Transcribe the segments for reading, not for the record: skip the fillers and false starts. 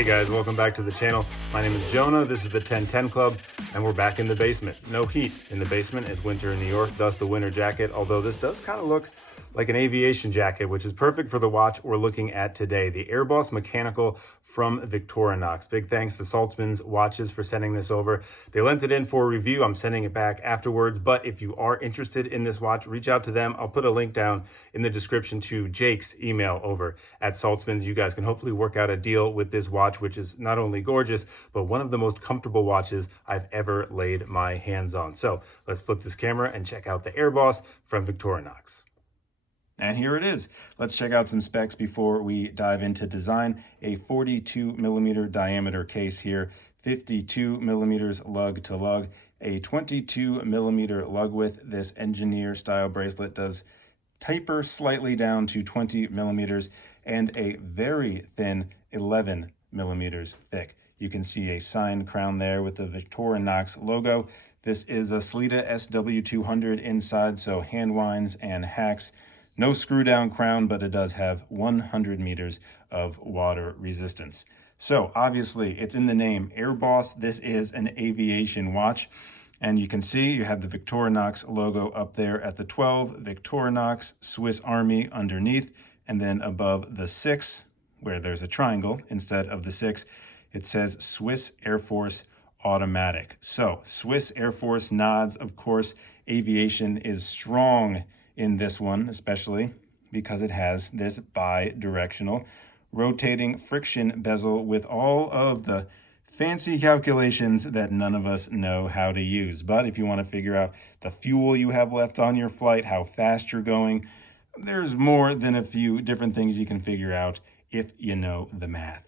Hey guys, welcome back to the channel. My name is Jonah, this is the 1010 Club, and we're back in the basement. No heat in the basement, it's winter in New York, thus the winter jacket, although this does kind of look like an aviation jacket, which is perfect for the watch we're looking at today, the Airboss Mechanical from Victorinox. Big thanks to Saltzman's Watches for sending this over. They lent it in for a review. I'm sending it back afterwards, but if you are interested in this watch, reach out to them. I'll put a link down in the description to Jake's email over at Saltzman's. You guys can hopefully work out a deal with this watch, which is not only gorgeous, but one of the most comfortable watches I've ever laid my hands on. So let's flip this camera and check out the Airboss from Victorinox. And here it is. Let's check out some specs before we dive into design. A 42 millimeter diameter case here, 52 millimeters lug to lug, a 22 millimeter lug width. This engineer style bracelet does taper slightly down to 20 millimeters and a very thin 11 millimeters thick. You can see a signed crown there with the Victorinox logo. This is a Sleeta SW200 inside, so hand winds and hacks. No screw down crown, but it does have 100 meters of water resistance. So obviously it's in the name Airboss. This is an aviation watch. And you can see you have the Victorinox logo up there at the 12, Victorinox, Swiss Army underneath, and then above the 6, where there's a triangle instead of the 6, it says Swiss Air Force Automatic. So Swiss Air Force nods, of course. Aviation is strong in this one, especially because it has this bi-directional rotating friction bezel with all of the fancy calculations that none of us know how to use. But if you want to figure out the fuel you have left on your flight, how fast you're going, there's more than a few different things you can figure out if you know the math.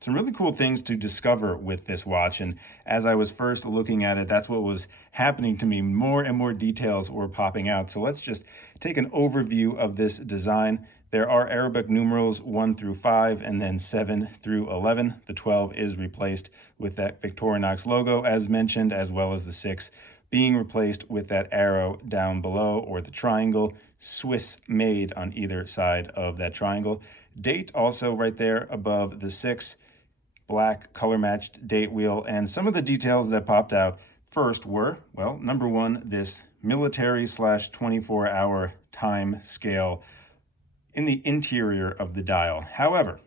Some really cool things to discover with this watch, and as I was first looking at it, that's what was happening to me. More and more details were popping out. So let's just take an overview of this design. There are Arabic numerals 1 through 5 and then 7 through 11. The 12 is replaced with that Victorinox logo as mentioned, as well as the 6 being replaced with that arrow down below, or the triangle, Swiss made on either side of that triangle. Date also right there above the 6. Black color matched date wheel, and some of the details that popped out first were, well, number one, this military / 24-hour time scale in the interior of the dial. However,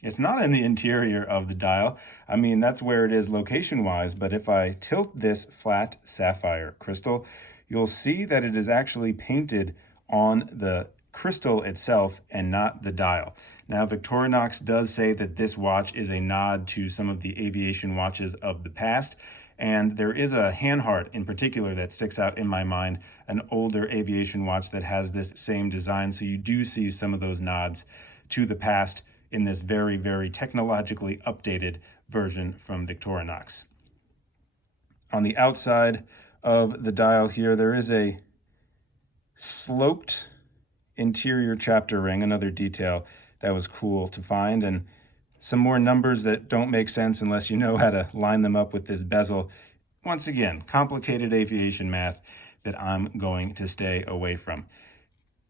it's not in the interior of the dial. I mean, that's where it is location wise, but if I tilt this flat sapphire crystal, you'll see that it is actually painted on the crystal itself and not the dial. Now, Victorinox does say that this watch is a nod to some of the aviation watches of the past, and there is a hand heart in particular that sticks out in my mind, an older aviation watch that has this same design. So you do see some of those nods to the past in this very, very technologically updated version from Victorinox. On the outside of the dial here, there is a sloped interior chapter ring, another detail that was cool to find, and some more numbers that don't make sense unless you know how to line them up with this bezel. Once again, complicated aviation math that I'm going to stay away from.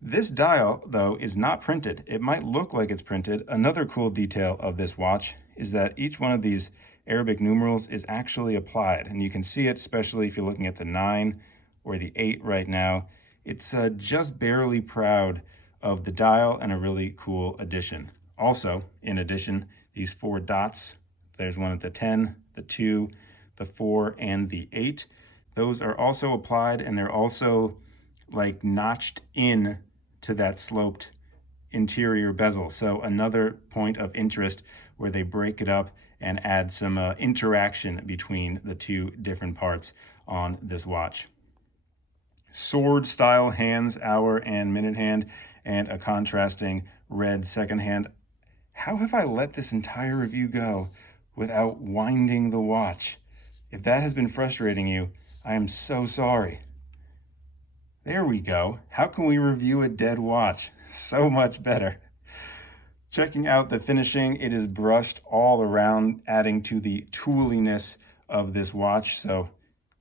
This dial, though, is not printed. It might look like it's printed. Another cool detail of this watch is that each one of these Arabic numerals is actually applied, and you can see it, especially if you're looking at the 9 or the 8 right now. It's just barely proud of the dial, and a really cool addition. Also, in addition, these 4 dots, there's one at the 10, the 2, the 4, and the 8. Those are also applied, and they're also like notched in to that sloped interior bezel. So another point of interest where they break it up and add some interaction between the two different parts on this watch. Sword style hands, hour and minute hand, and a contrasting red second hand. How have I let this entire review go without winding the watch? If that has been frustrating you, I am so sorry. There we go. How can we review a dead watch? So much better. Checking out the finishing, it is brushed all around, adding to the tooliness of this watch. So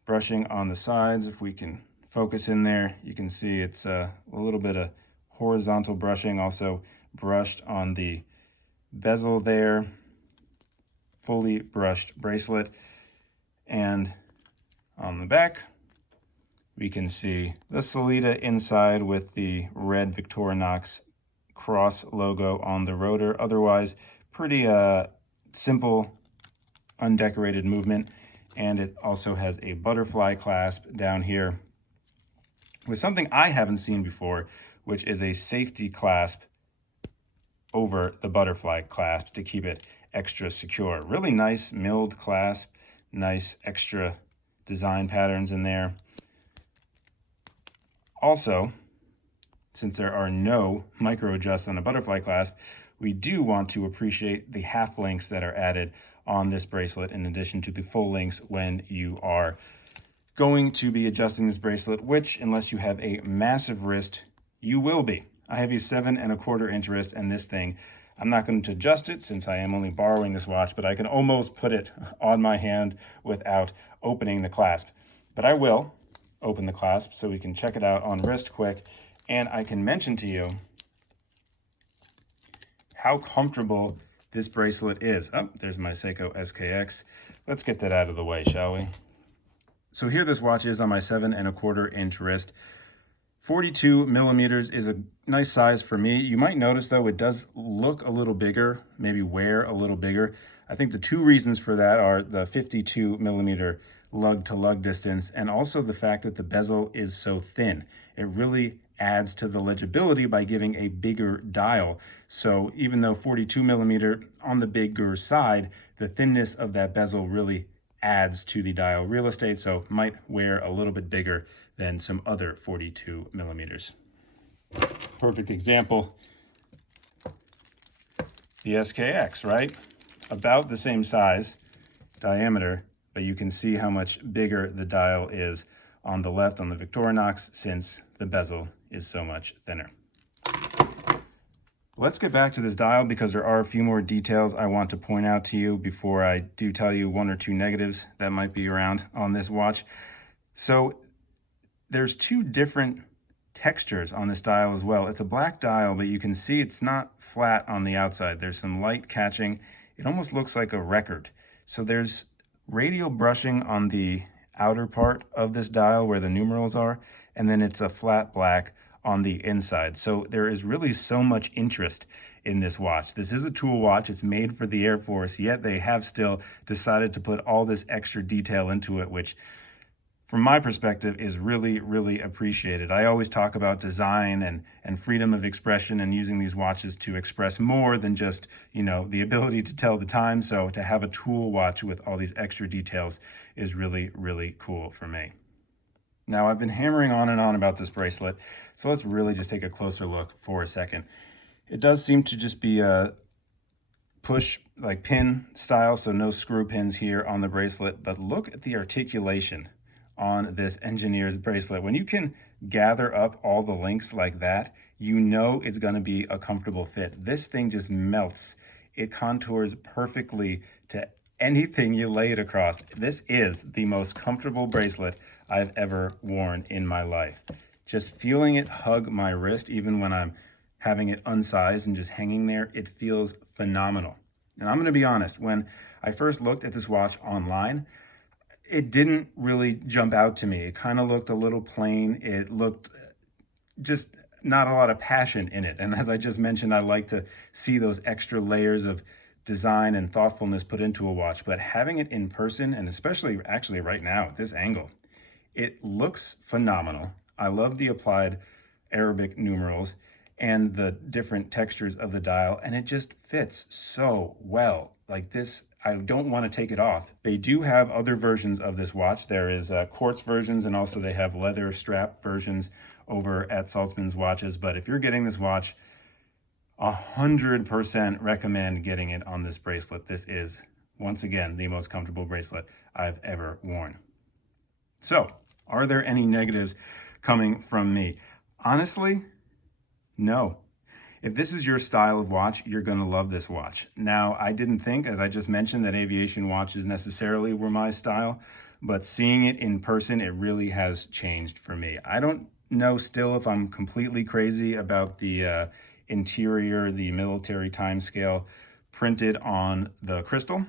brushing on the sides, if we can focus in there, you can see it's a little bit of horizontal brushing, also brushed on the bezel there. fully brushed bracelet. And on the back, we can see the Salida inside with the red Victorinox cross logo on the rotor. Otherwise, pretty simple, undecorated movement. And it also has a butterfly clasp down here with something I haven't seen before, which is a safety clasp over the butterfly clasp to keep it extra secure. Really nice milled clasp, nice extra design patterns in there. Also, since there are no micro adjusts on a butterfly clasp, we do want to appreciate the half links that are added on this bracelet in addition to the full links when you are going to be adjusting this bracelet, which, unless you have a massive wrist, you will be. I have a 7¼ inch wrist, and this thing, I'm not going to adjust it since I am only borrowing this watch, but I can almost put it on my hand without opening the clasp. But I will open the clasp so we can check it out on wrist quick, and I can mention to you how comfortable this bracelet is. Oh, there's my Seiko SKX. Let's get that out of the way, shall we? So here this watch is on my 7¼ inch wrist. 42 millimeters is a nice size for me. You might notice though, it does look a little bigger, maybe wear a little bigger. I think the two reasons for that are the 52 millimeter lug to lug distance and also the fact that the bezel is so thin. It really adds to the legibility by giving a bigger dial. So even though 42 millimeter on the bigger side, the thinness of that bezel really adds to the dial real estate, so might wear a little bit bigger than some other 42 millimeters. Perfect example, the SKX, right? About the same size, diameter, but you can see how much bigger the dial is on the left on the Victorinox since the bezel is so much thinner. Let's get back to this dial because there are a few more details I want to point out to you before I do tell you one or two negatives that might be around on this watch. So there's two different textures on this dial as well. It's a black dial, but you can see it's not flat on the outside. There's some light catching. It almost looks like a record. So there's radial brushing on the outer part of this dial where the numerals are, and then it's a flat black on the inside. So there is really so much interest in this watch. This is a tool watch. It's made for the Air Force, yet they have still decided to put all this extra detail into it, which from my perspective is really, really appreciated. I always talk about design and freedom of expression and using these watches to express more than just, you know, the ability to tell the time. So to have a tool watch with all these extra details is really, really cool for me. Now, I've been hammering on and on about this bracelet, so let's really just take a closer look for a second. It does seem to just be a push, like pin style, so no screw pins here on the bracelet, but look at the articulation on this engineer's bracelet. When you can gather up all the links like that, you know it's gonna be a comfortable fit. This thing just melts. It contours perfectly to anything you lay it across. This is the most comfortable bracelet I've ever worn in my life. Just feeling it hug my wrist, even when I'm having it unsized and just hanging there, it feels phenomenal. And I'm gonna be honest, when I first looked at this watch online, it didn't really jump out to me. It kind of looked a little plain. It looked just not a lot of passion in it. And as I just mentioned, I like to see those extra layers of design and thoughtfulness put into a watch, but having it in person, and especially actually right now at this angle, it looks phenomenal. I love the applied Arabic numerals and the different textures of the dial, and it just fits so well. Like this, I don't want to take it off. They do have other versions of this watch. There is quartz versions, and also they have leather strap versions over at Saltzman's Watches. But if you're getting this watch, 100% recommend getting it on this bracelet. This is, once again, the most comfortable bracelet I've ever worn. So, are there any negatives coming from me? Honestly, no. If this is your style of watch, you're going to love this watch. Now, I didn't think, as I just mentioned, that aviation watches necessarily were my style, but seeing it in person, it really has changed for me. I don't know still if I'm completely crazy about the interior, the military timescale printed on the crystal,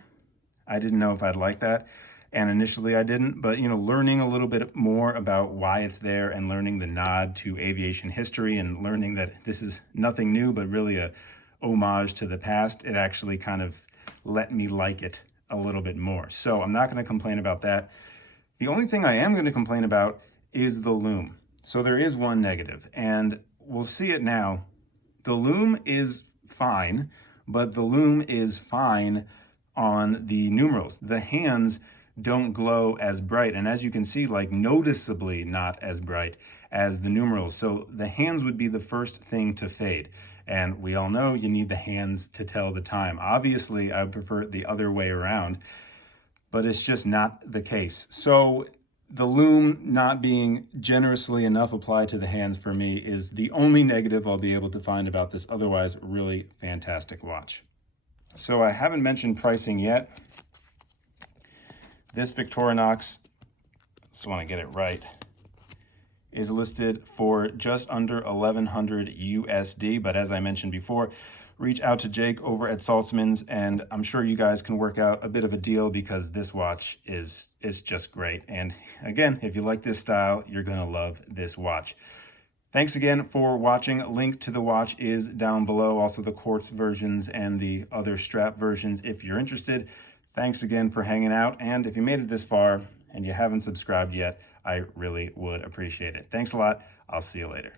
I didn't know if I'd like that. And initially I didn't, but learning a little bit more about why it's there and learning the nod to aviation history and learning that this is nothing new, but really a homage to the past, it actually kind of let me like it a little bit more. So I'm not going to complain about that. The only thing I am going to complain about is the loom. So there is one negative, and we'll see it now. The loom is fine, but the loom is fine on the numerals. The hands don't glow as bright, and as you can see, like noticeably not as bright as the numerals. So the hands would be the first thing to fade, and we all know you need the hands to tell the time. Obviously I would prefer it the other way around, but it's just not the case. So the loom not being generously enough applied to the hands for me is the only negative I'll be able to find about this otherwise really fantastic watch. So I haven't mentioned pricing yet. This Victorinox, just want to get it right, is listed for just under 1,100 USD. But as I mentioned before, reach out to Jake over at Saltzman's, and I'm sure you guys can work out a bit of a deal because this watch is just great. And again, if you like this style, you're going to love this watch. Thanks again for watching. Link to the watch is down below. Also the quartz versions and the other strap versions if you're interested. Thanks again for hanging out, and if you made it this far and you haven't subscribed yet, I really would appreciate it. Thanks a lot. I'll see you later.